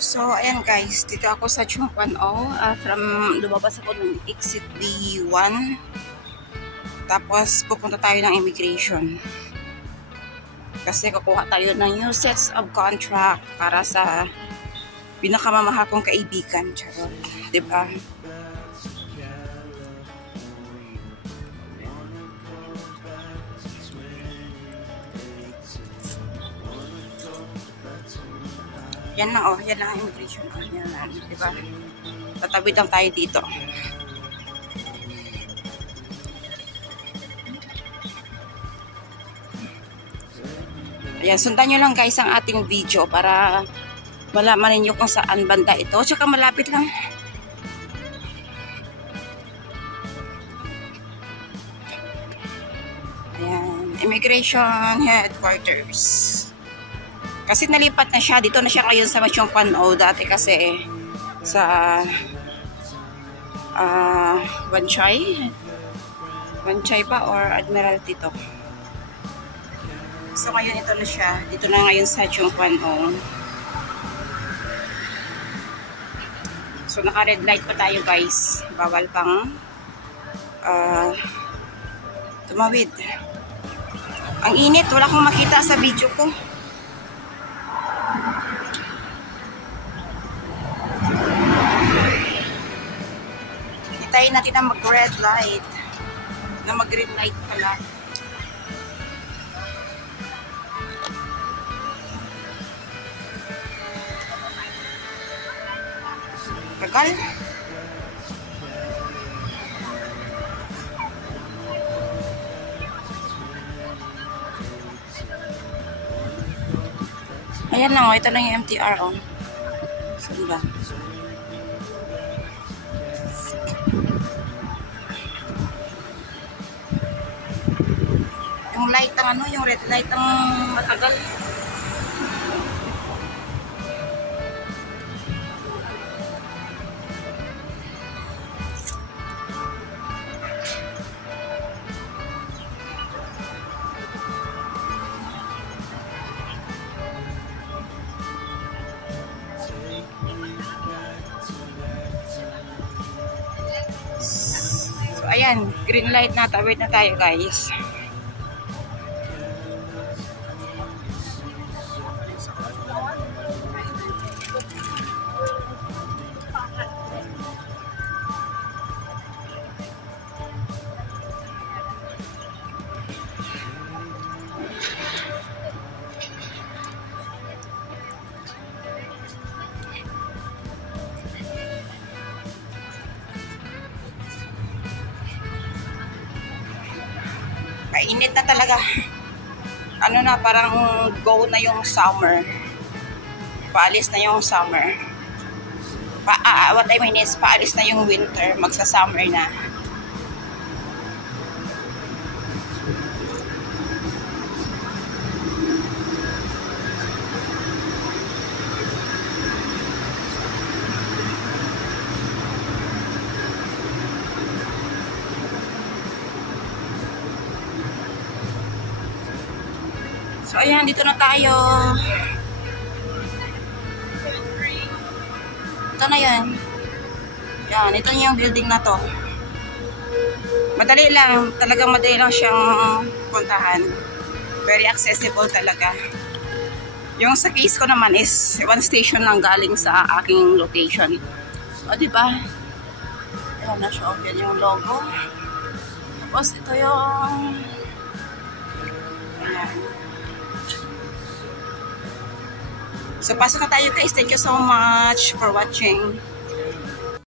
So, ayan guys, dito ako sa Chongquan O. Lumabas ako ng exit B1. Tapos, pupunta tayo ng immigration. Kasi kukuha tayo ng new sets of contract para sa pinakamamahal kong kaibigan. Charot. Diba? Yan na yan lang ang immigration. Yan na, diba? Tatawid lang tayo dito. Ayan, sundan nyo lang guys ang ating video para malaman ninyo kung saan banda ito. Tsaka malapit lang. Ayan, immigration headquarters. Kasi nalipat na siya. Dito na siya ngayon sa Chongquan O. Dati kasi sa Wanchay pa or Admiralty to. So ngayon ito na siya. Dito na ngayon sa Chongquan O. So naka red light pa tayo guys. Bawal pang tumawid. Ang init. Wala akong makita sa video ko. Hintayin natin na mag-red light. Na mag-green light pala. Tagal. Ayan na, ito lang yung MTR, oh. Saan ba? Yung light ang yung red light ang matagal. So, ayan, green light na, tawid na tayo guys. Init na talaga. Ano na, parang go na yung summer. Paalis na yung summer. What I mean is, paalis na yung winter. Magsa-summer na. So, ayan, dito na tayo. Ito na yan. Yan, ito na yung building na to. Madali lang. Talagang madali lang siyang puntahan. Very accessible talaga. Yung sa case ko naman is one station lang galing sa aking location. O, diba? Ayan na siya. Yan yung logo. Tapos, ito yung ayan. So, pasok na tayo guys. Thank you so much for watching.